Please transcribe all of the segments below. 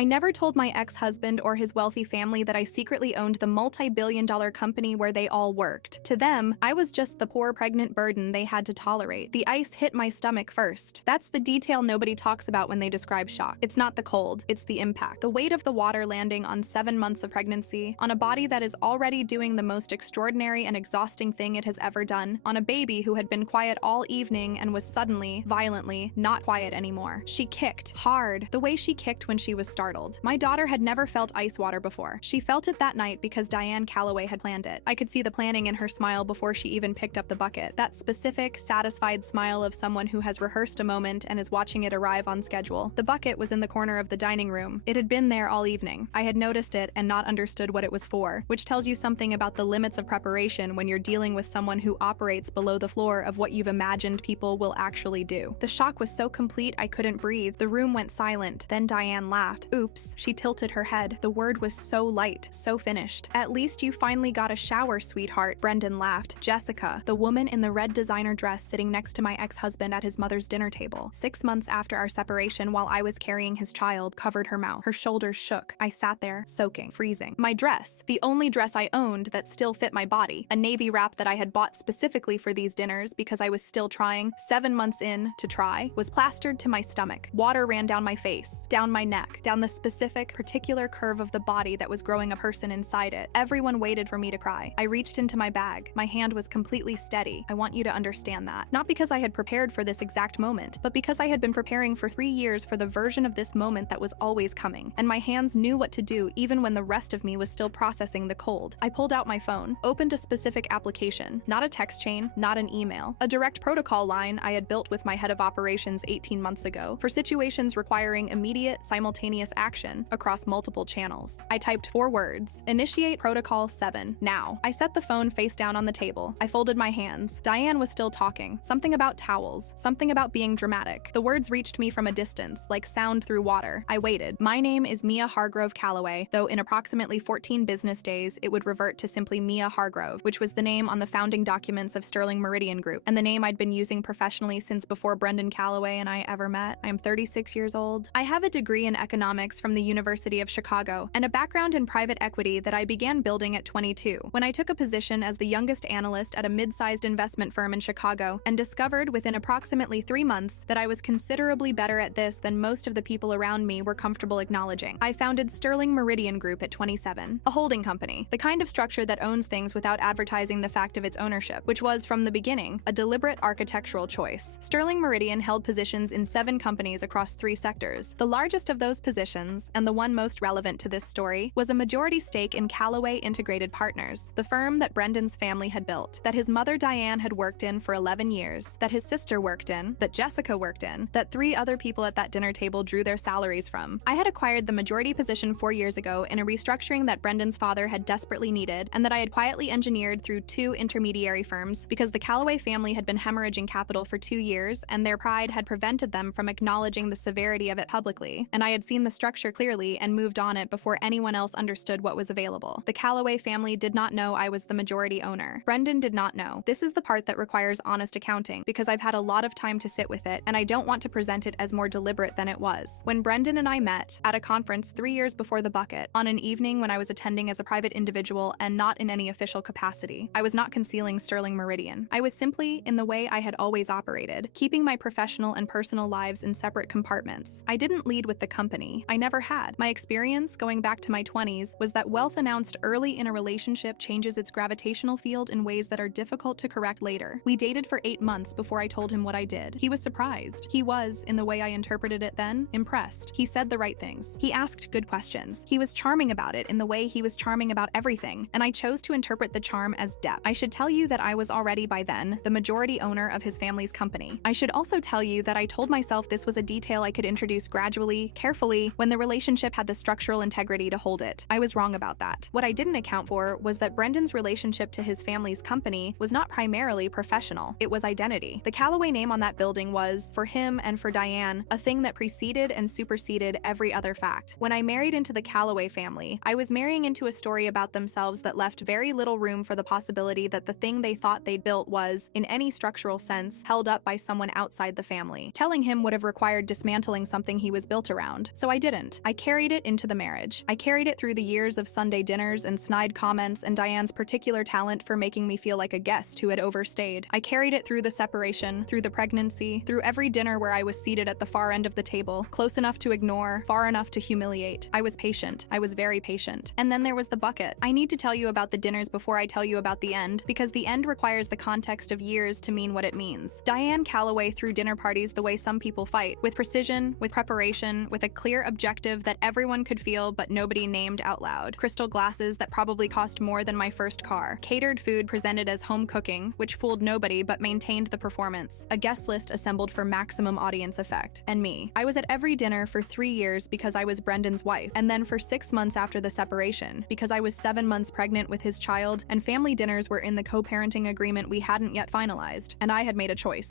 I never told my ex-husband or his wealthy family that I secretly owned the multi-billion-dollar company where they all worked. To them, I was just the poor pregnant burden they had to tolerate. The ice hit my stomach first. That's the detail nobody talks about when they describe shock. It's not the cold, it's the impact. The weight of the water landing on 7 months of pregnancy, on a body that is already doing the most extraordinary and exhausting thing it has ever done, on a baby who had been quiet all evening and was suddenly, violently, not quiet anymore. She kicked, hard, the way she kicked when she was startled. My daughter had never felt ice water before. She felt it that night because Diane Calloway had planned it. I could see the planning in her smile before she even picked up the bucket. That specific, satisfied smile of someone who has rehearsed a moment and is watching it arrive on schedule. The bucket was in the corner of the dining room. It had been there all evening. I had noticed it and not understood what it was for, which tells you something about the limits of preparation when you're dealing with someone who operates below the floor of what you've imagined people will actually do. The shock was so complete I couldn't breathe. The room went silent. Then Diane laughed. Oops. She tilted her head. The word was so light, so finished. At least you finally got a shower, sweetheart. Brendan laughed. Jessica, the woman in the red designer dress sitting next to my ex-husband at his mother's dinner table, 6 months after our separation while I was carrying his child, covered her mouth. Her shoulders shook. I sat there, soaking, freezing. My dress, the only dress I owned that still fit my body, a navy wrap that I had bought specifically for these dinners because I was still trying, 7 months in, to try, was plastered to my stomach. Water ran down my face, down my neck, down the specific, particular curve of the body that was growing a person inside it. Everyone waited for me to cry. I reached into my bag. My hand was completely steady. I want you to understand that. Not because I had prepared for this exact moment, but because I had been preparing for 3 years for the version of this moment that was always coming. And my hands knew what to do even when the rest of me was still processing the cold. I pulled out my phone, opened a specific application, not a text chain, not an email, a direct protocol line I had built with my head of operations 18 months ago for situations requiring immediate, simultaneous action across multiple channels. I typed 4 words: initiate protocol 7, now. I set the phone face down on the table. I folded my hands. Diane was still talking. Something about towels, something about being dramatic. The words reached me from a distance, like sound through water. I waited. My name is Mia Hargrove Calloway, though in approximately 14 business days, it would revert to simply Mia Hargrove, which was the name on the founding documents of Sterling Meridian Group, and the name I'd been using professionally since before Brendan Calloway and I ever met. I am 36 years old. I have a degree in economics from the University of Chicago, and a background in private equity that I began building at 22, when I took a position as the youngest analyst at a mid-sized investment firm in Chicago, and discovered within approximately 3 months that I was considerably better at this than most of the people around me were comfortable acknowledging. I founded Sterling Meridian Group at 27, a holding company, the kind of structure that owns things without advertising the fact of its ownership, which was, from the beginning, a deliberate architectural choice. Sterling Meridian held positions in 7 companies across 3 sectors. The largest of those positions, and the one most relevant to this story, was a majority stake in Calloway Integrated Partners, the firm that Brendan's family had built, that his mother Diane had worked in for 11 years, that his sister worked in, that Jessica worked in, that 3 other people at that dinner table drew their salaries from. I had acquired the majority position 4 years ago in a restructuring that Brendan's father had desperately needed, and that I had quietly engineered through 2 intermediary firms because the Calloway family had been hemorrhaging capital for 2 years, and their pride had prevented them from acknowledging the severity of it publicly, and I had seen the structure clearly and moved on it before anyone else understood what was available. The Calloway family did not know I was the majority owner. Brendan did not know. This is the part that requires honest accounting, because I've had a lot of time to sit with it, and I don't want to present it as more deliberate than it was. When Brendan and I met, at a conference 3 years before the bucket, on an evening when I was attending as a private individual and not in any official capacity, I was not concealing Sterling Meridian. I was simply, in the way I had always operated, keeping my professional and personal lives in separate compartments. I didn't lead with the company. I never had. My experience, going back to my 20s, was that wealth announced early in a relationship changes its gravitational field in ways that are difficult to correct later. We dated for 8 months before I told him what I did. He was surprised. He was, in the way I interpreted it then, impressed. He said the right things. He asked good questions. He was charming about it in the way he was charming about everything, and I chose to interpret the charm as depth. I should tell you that I was already, by then, the majority owner of his family's company. I should also tell you that I told myself this was a detail I could introduce gradually, carefully, when the relationship had the structural integrity to hold it. I was wrong about that. What I didn't account for was that Brendan's relationship to his family's company was not primarily professional. It was identity. The Calloway name on that building was, for him and for Diane, a thing that preceded and superseded every other fact. When I married into the Calloway family, I was marrying into a story about themselves that left very little room for the possibility that the thing they thought they'd built was, in any structural sense, held up by someone outside the family. Telling him would have required dismantling something he was built around. So I did didn't. I carried it into the marriage. I carried it through the years of Sunday dinners and snide comments and Diane's particular talent for making me feel like a guest who had overstayed. I carried it through the separation, through the pregnancy, through every dinner where I was seated at the far end of the table, close enough to ignore, far enough to humiliate. I was patient. I was very patient. And then there was the bucket. I need to tell you about the dinners before I tell you about the end, because the end requires the context of years to mean what it means. Diane Calloway threw dinner parties the way some people fight, with precision, with preparation, with a clear objective that everyone could feel but nobody named out loud. Crystal glasses that probably cost more than my first car. Catered food presented as home cooking, which fooled nobody but maintained the performance. A guest list assembled for maximum audience effect. And me. I was at every dinner for 3 years because I was Brendan's wife, and then for 6 months after the separation, because I was 7 months pregnant with his child, and family dinners were in the co-parenting agreement we hadn't yet finalized. And I had made a choice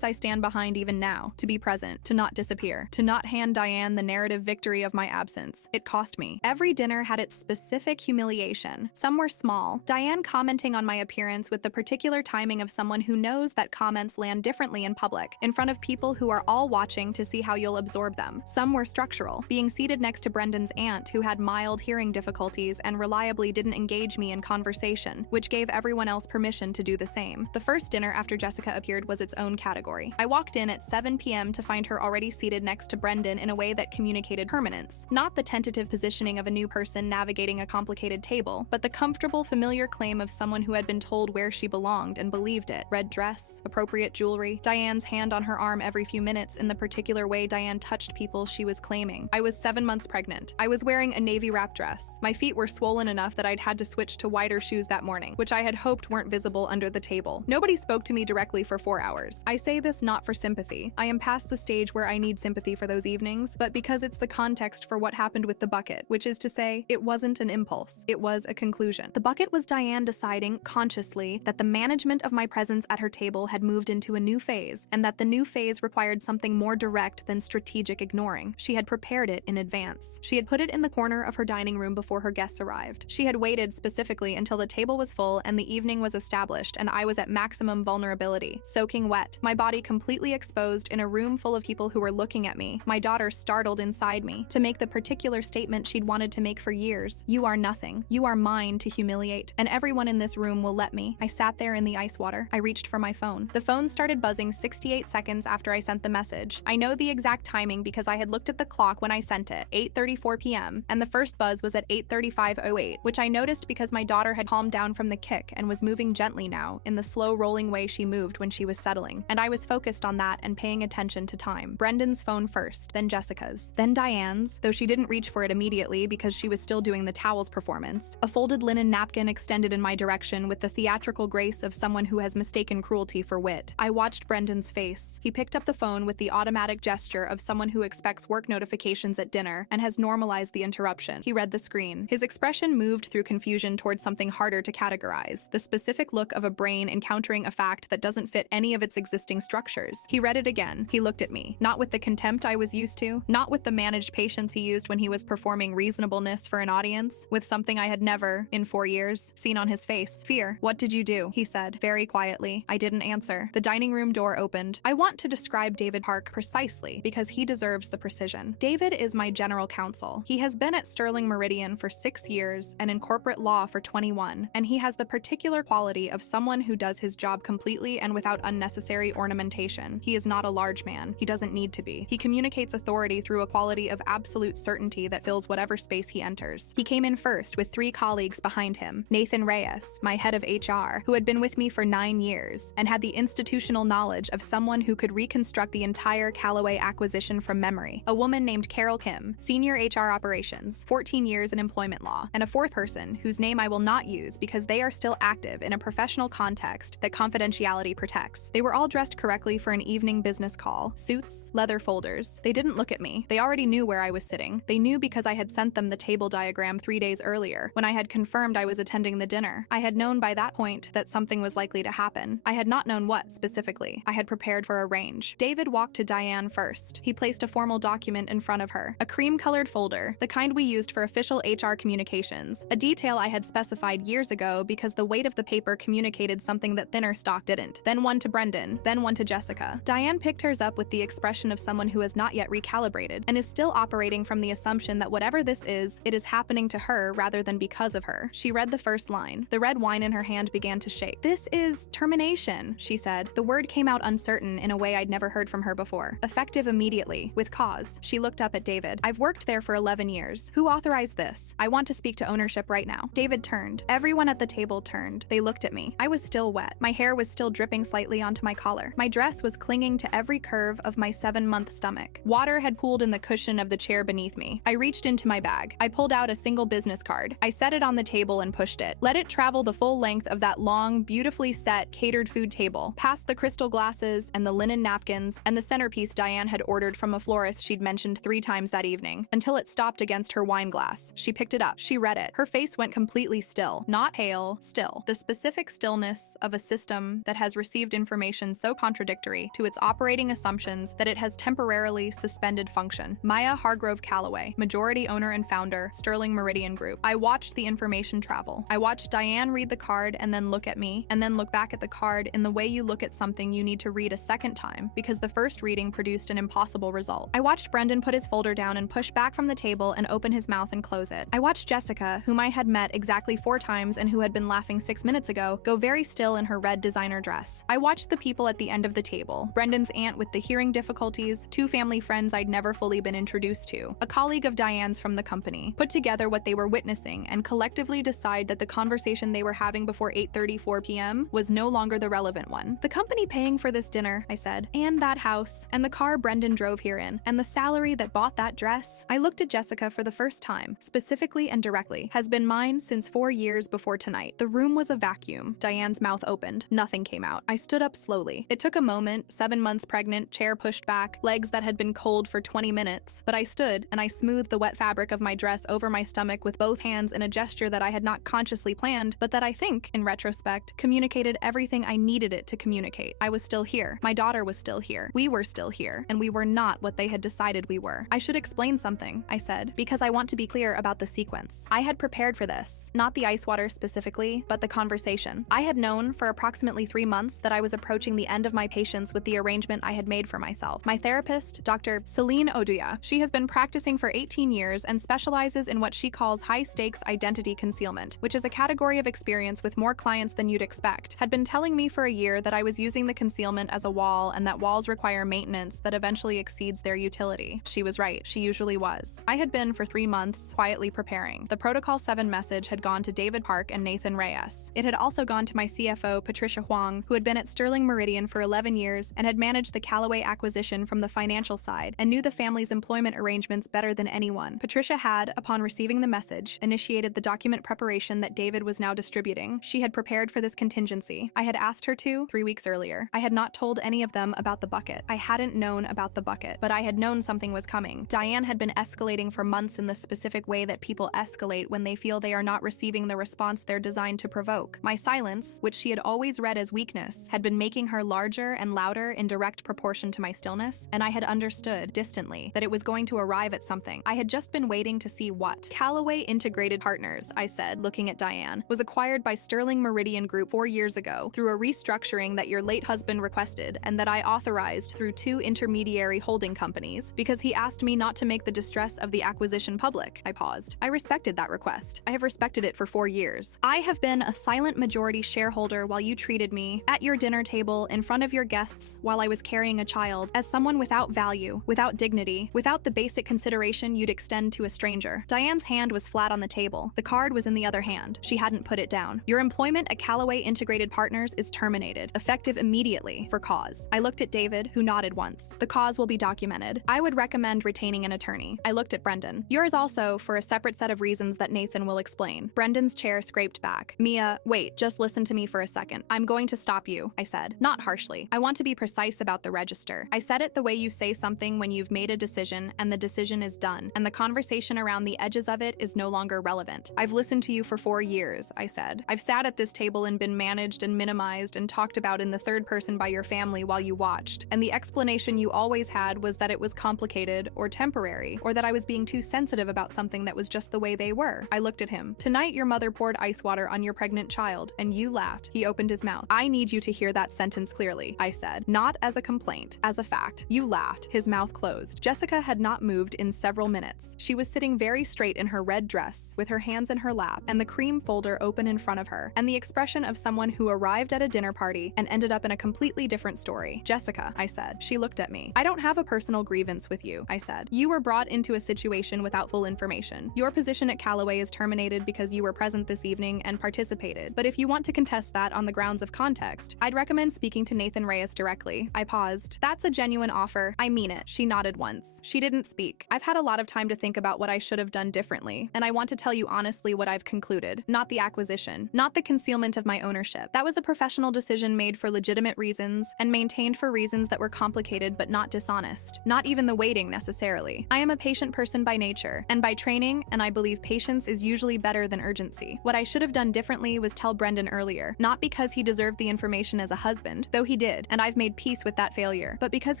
I stand behind even now, to be present, to not disappear, to not hand Diane the narrative victory of my absence. It cost me. Every dinner had its specific humiliation. Some were small. Diane commenting on my appearance with the particular timing of someone who knows that comments land differently in public, in front of people who are all watching to see how you'll absorb them. Some were structural, being seated next to Brendan's aunt who had mild hearing difficulties and reliably didn't engage me in conversation, which gave everyone else permission to do the same. The first dinner after Jessica appeared was its own category. I walked in at 7 p.m. to find her already seated next to Brendan in a way that communicated permanence. Not the tentative positioning of a new person navigating a complicated table, but the comfortable, familiar claim of someone who had been told where she belonged and believed it. Red dress, appropriate jewelry, Diane's hand on her arm every few minutes in the particular way Diane touched people she was claiming. I was 7 months pregnant. I was wearing a navy wrap dress. My feet were swollen enough that I'd had to switch to wider shoes that morning, which I had hoped weren't visible under the table. Nobody spoke to me directly for 4 hours. I say this not for sympathy. I am past the stage where I need sympathy for those evenings, but because it's the context for what happened with the bucket, which is to say, it wasn't an impulse. It was a conclusion. The bucket was Diane deciding, consciously, that the management of my presence at her table had moved into a new phase, and that the new phase required something more direct than strategic ignoring. She had prepared it in advance. She had put it in the corner of her dining room before her guests arrived. She had waited specifically until the table was full and the evening was established and I was at maximum vulnerability, soaking wet, my body completely exposed in a room full of people who were looking at me, my daughter startled inside me, to make the particular statement she'd wanted to make for years. You are nothing. You are mine to humiliate, and everyone in this room will let me. I sat there in the ice water. I reached for my phone. The phone started buzzing 68 seconds after I sent the message. I know the exact timing because I had looked at the clock when I sent it, 8:34 p.m., and the first buzz was at 8:35:08, which I noticed because my daughter had calmed down from the kick and was moving gently now, in the slow rolling way she moved when she was settling, and I was focused on that and paying attention to time. Brendan's phone first, then Jessica's, then Diane's, though she didn't reach for it immediately because she was still doing the towels performance. A folded linen napkin extended in my direction with the theatrical grace of someone who has mistaken cruelty for wit. I watched Brendan's face. He picked up the phone with the automatic gesture of someone who expects work notifications at dinner and has normalized the interruption. He read the screen. His expression moved through confusion towards something harder to categorize, the specific look of a brain encountering a fact that doesn't fit any of its existing structures. He read it again. He looked at me, not with the contempt I was used to, not with the managed patience he used when he was performing reasonableness for an audience, with something I had never, in 4 years, seen on his face. Fear. What did you do? He said, very quietly. I didn't answer. The dining room door opened. I want to describe David Park precisely because he deserves the precision. David is my general counsel. He has been at Sterling Meridian for 6 years and in corporate law for 21, and he has the particular quality of someone who does his job completely and without unnecessary ornamentation. He is not a large man. He doesn't need to be. He communicates authority through a quality of absolute certainty that fills whatever space he enters. He came in first with 3 colleagues behind him. Nathan Reyes, my head of HR, who had been with me for 9 years and had the institutional knowledge of someone who could reconstruct the entire Calloway acquisition from memory. A woman named Carol Kim, senior HR operations, 14 years in employment law, and a 4th person whose name I will not use because they are still active in a professional context that confidentiality protects. They were all dressed correctly for an evening business call. Suits, leather folders. They didn't look at me. They already knew where I was sitting. They knew because I had sent them the table diagram 3 days earlier, when I had confirmed I was attending the dinner. I had known by that point that something was likely to happen. I had not known what, specifically. I had prepared for a range. David walked to Diane first. He placed a formal document in front of her. A cream-colored folder, the kind we used for official HR communications. A detail I had specified years ago because the weight of the paper communicated something that thinner stock didn't. Then one to Brendan, then one to Jessica. Diane picked hers up with the expression of someone who has not yet recalibrated and is still operating from the assumption that whatever this is, it is happening to her rather than because of her. She read the first line. The red wine in her hand began to shake. "This is termination," she said. The word came out uncertain in a way I'd never heard from her before. "Effective immediately, with cause." She looked up at David. "I've worked there for 11 years. Who authorized this? I want to speak to ownership right now." David turned. Everyone at the table turned. They looked at me. I was still wet. My hair was still dripping slightly onto my collar. My dress was clinging to every curve of my 7-month stomach. Water had pooled in the cushion of the chair beneath me. I reached into my bag. I pulled out a single business card. I set it on the table and pushed it. Let it travel the full length of that long, beautifully set, catered food table, past the crystal glasses and the linen napkins and the centerpiece Diane had ordered from a florist she'd mentioned 3 times that evening, until it stopped against her wine glass. She picked it up. She read it. Her face went completely still. Not pale, still. The specific stillness of a system that has received information so contradictory to its operating assumptions that it has temporarily suspended function. Maya Hargrove Calloway, majority owner and founder, Sterling Meridian Group. I watched the information travel. I watched Diane read the card and then look at me, and then look back at the card in the way you look at something you need to read a second time, because the first reading produced an impossible result. I watched Brendan put his folder down and push back from the table and open his mouth and close it. I watched Jessica, whom I had met exactly 4 times and who had been laughing 6 minutes ago, go very still in her red designer dress. I watched the people at the end of the table. Brendan's aunt with the hearing difficulties, 2 family friends I'd never fully been introduced to, a colleague of Diane's from the company, put together what they were witnessing and collectively decide that the conversation they were having before 8:34 p.m. was no longer the relevant one. "The company paying for this dinner," I said, "and that house, and the car Brendan drove here in, and the salary that bought that dress." I looked at Jessica for the first time, specifically and directly, "has been mine since 4 years before tonight." The room was a vacuum. Diane's mouth opened. Nothing came out. I stood up slowly. It took a moment, 7 months pregnant, chair pushed back, legs that had been cold for 20 minutes, but I stood and I smoothed the wet fabric of my dress over my stomach with both hands in a gesture that I had not consciously planned, but that I think, in retrospect, communicated everything I needed it to communicate. I was still here. My daughter was still here. We were still here, and we were not what they had decided we were. "I should explain something," I said, "because I want to be clear about the sequence. I had prepared for this, not the ice water specifically, but the conversation. I had known for approximately 3 months that I was approaching the end of my patience with the arrangement I had made for myself. My therapist, Dr. Celine Oduya, she has been practicing for 18 years and specializes in what she calls high-stakes identity concealment, which is a category of experience with more clients than you'd expect, had been telling me for a year that I was using the concealment as a wall and that walls require maintenance that eventually exceeds their utility. She was right. She usually was. I had been for 3 months quietly preparing. The Protocol 7 message had gone to David Park and Nathan Reyes. It had also gone to my CFO, Patricia Huang, who had been at Sterling Meridian for 11 years and had managed the Calloway acquisition from the financial side and knew the family's employment arrangements better than anyone. Patricia had, upon receiving the message, initiated the document preparation that David was now distributing. She had prepared for this contingency. I had asked her to 3 weeks earlier. I had not told any of them about the bucket. I hadn't known about the bucket, but I had known something was coming. Diane had been escalating for months in the specific way that people escalate when they feel they are not receiving the response they're designed to provoke. My silence, which she had always read as weakness, had been making her larger and louder in direct proportion to my stillness, and I had understood, distantly, that it was going to arrive at something. I had just been waiting to see what. Calloway Integrated Partners, I said, looking at Diane, was acquired by Sterling Meridian Group 4 years ago through a restructuring that your late husband requested and that I authorized through 2 intermediary holding companies because he asked me not to make the distress of the acquisition public. I paused. I respected that request. I have respected it for 4 years. I have been a silent majority shareholder while you treated me, at your dinner table, in front of your guests, while I was carrying a child, as someone without value, without dignity, without the basic consideration you'd extend to a stranger. Diane's hand was flat on the table. The card was in the other hand. She hadn't put it down. Your employment at Calloway Integrated Partners is terminated, effective immediately, for cause. I looked at David, who nodded once. The cause will be documented. I would recommend retaining an attorney. I looked at Brendan. Yours also, for a separate set of reasons that Nathan will explain. Brendan's chair scraped back. Mia, wait, just listen to me for a second. I'm going to stop you, I said. Not harshly. I want to be precise about the register. I said it the way you say something when you've made a decision and the decision is done, and the conversation around the edges of it is no longer relevant. I've listened to you for 4 years, I said. I've sat at this table and been managed and minimized and talked about in the third person by your family while you watched, and the explanation you always had was that it was complicated or temporary, or that I was being too sensitive about something that was just the way they were. I looked at him. Tonight your mother poured ice water on your pregnant child, and you laughed. He opened his mouth. I need you to hear that sentence clearly, I said. Not as a complaint, as a fact. You laughed. His mouth closed. Jessica had not moved in several minutes. She was sitting very straight in her red dress, with her hands in her lap, and the cream folder open in front of her, and the expression of someone who arrived at a dinner party and ended up in a completely different story. "Jessica," I said. She looked at me. "I don't have a personal grievance with you," I said. "You were brought into a situation without full information. Your position at Qley is terminated because you were present this evening and participated, but if you want to contest that on the grounds of context, I'd recommend speaking to Nathan Reyes directly." I paused. "That's a genuine offer. I mean it." She nodded once. She didn't speak. "I've had a lot of time to think about what I should have done differently, and I want to tell you honestly what I've concluded. Not the acquisition, not the concealment of my ownership. That was a professional decision made for legitimate reasons and maintained for reasons that were complicated but not dishonest. Not even the waiting necessarily. I am a patient person by nature and by training, and I believe patience is usually better than urgency. What I should have done differently was tell Brendan earlier, not because he deserved the information as a husband, though he did, and I've made peace with that failure, but because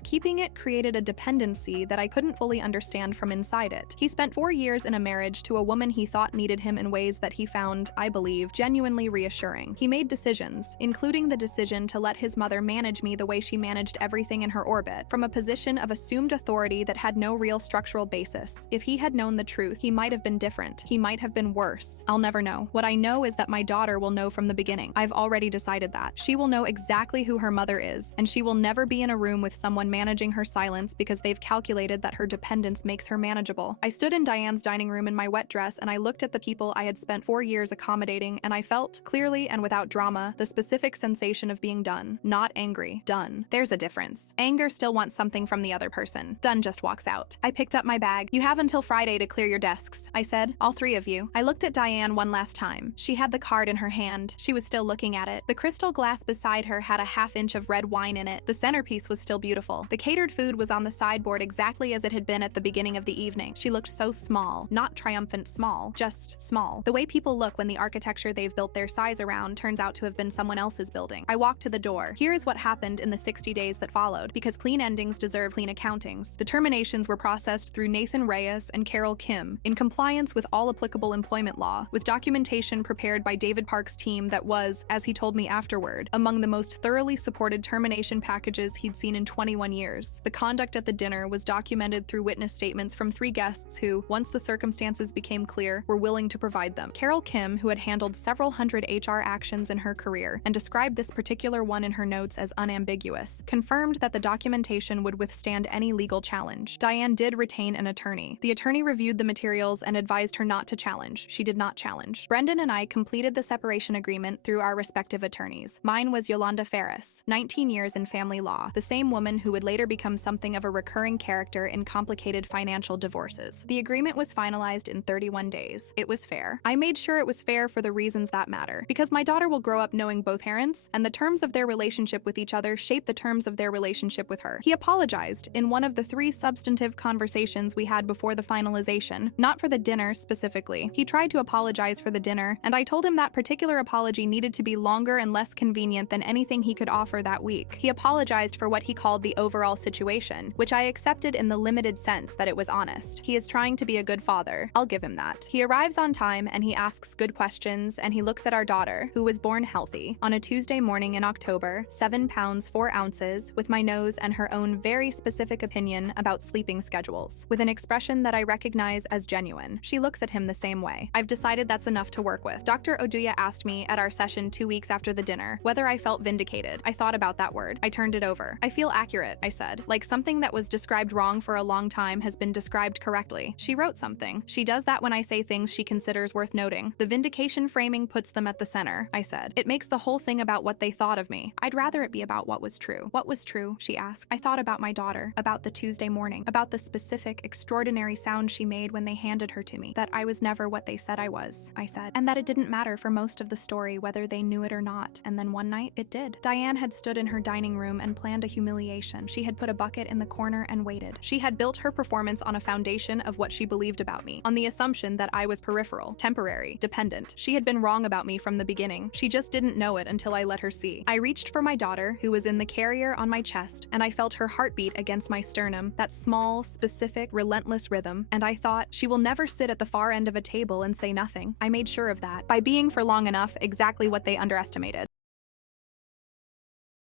keeping it created a dependency that I couldn't fully understand from inside it. He spent 4 years in a marriage to a woman he thought needed him in ways that he found, I believe, genuinely reassuring. He made decisions, including the decision to let his mother manage me the way she managed everything in her orbit, from a position of assumed authority that had no real structural basis. If he had known the truth, he might have been different. He might have been worse. I'll never know. What I know is that my daughter will know from the beginning. I've already decided that. She will know exactly who her mother is, and she will never be in a room with someone managing her silence because they've calculated that her dependence makes her manageable. I stood in Diane's dining room in my wet dress and I looked at the people I had spent 4 years accommodating, and I felt, clearly and without drama, the specific sensation of being done. Not angry. Done. There's a difference. Anger still wants something from the other person. Done just walks out. I picked up my bag. "You have until Friday to clear your desks," I said. "All 3 of you." I looked at Diane one last time. She had the card in her hand. She was still looking at it. The crystal glass beside her had a half-inch of red wine in it. The centerpiece was still beautiful. The catered food was on the sideboard exactly as it had been at the beginning of the evening. She looked so small. Not triumphant small. Just small. The way people look when the architecture they've built their size around turns out to have been someone else's building. I walked to the door. Here is what happened in the 60 days that followed, because clean endings deserve clean accountings. The terminations were processed through Nathan Reyes and Carol Kim, in compliance with all applicable employment law, with documentation prepared by David Park's team that was, as he told me afterward, among the most thoroughly supported termination packages he'd seen in 21 years. The conduct at the dinner was documented through witness statements from 3 guests who, once the circumstances became clear, were willing to provide them. Carol Kim, who had handled several hundred HR actions in her career and described this particular one in her notes as unambiguous, confirmed that the documentation would withstand any legal challenge. Diane did retain an attorney. The attorney reviewed the materials and advised her not to challenge. She did not challenge. Brendan and I completed the separation agreement through our respective attorneys. Mine was Yolanda Ferris, 19 years in family law, the same woman who would later become something of a recurring character in complicated financial divorces. The agreement was finalized in 31 days. It was fair. I made sure it was fair for the reasons that matter, because my daughter will grow up knowing both parents, and the terms of their relationship with each other shape the terms of their relationship with her. He apologized in one of the 3 substantive conversations we had before the finalization, not for the dinner specifically. He tried to apologize for the dinner, and I told him that particular apology needed to be longer and less convenient than anything he could offer that week. He apologized for what he called the overall situation, which I accepted in the limited sense that it was honest. He is trying to be a good father. I'll give him that. He arrives on time and he asks good questions, and he looks at our daughter, who was born healthy, on a Tuesday morning in October, 7 pounds 4 ounces, with my nose and her own very specific opinion about sleeping schedules, with an expression that I recognize as genuine. She looks at him the same way. I've decided that's enough to work with. Dr. Oduya asked me at our session 2 weeks after the dinner whether I felt vindicated. I thought about that word. I turned it over. "I feel accurate," I said. "Like something that was described wrong for a long time has been described correctly." She wrote something. She does that when I say things she considers worth noting. The vindication framing puts them at the center, I said. It makes the whole thing about what they thought of me. I'd rather it be about what was true. "What was true?" she asked. "I thought about my daughter, about the Tuesday morning, about the specific, extraordinary sound she made when they handed her to me, that I was never what they said I was," I said, "and that it didn't matter for most of the story whether they knew it or not, and then one night it did." Diane had stood in her dining room and planned a humiliation. She had put a bucket in the corner and waited. She had built her performance on a foundation of what she believed about me, on the assumption that I was peripheral, temporary, dependent. She had been wrong about me from the beginning. She just didn't know it until I let her see. I reached for my daughter, who was in the carrier on my chest, and I felt her heartbeat against my sternum, that small, specific, relentless rhythm, and I thought, she will never sit at the far end of a table and say nothing. I made sure of that, by being for long enough exactly what they underestimated.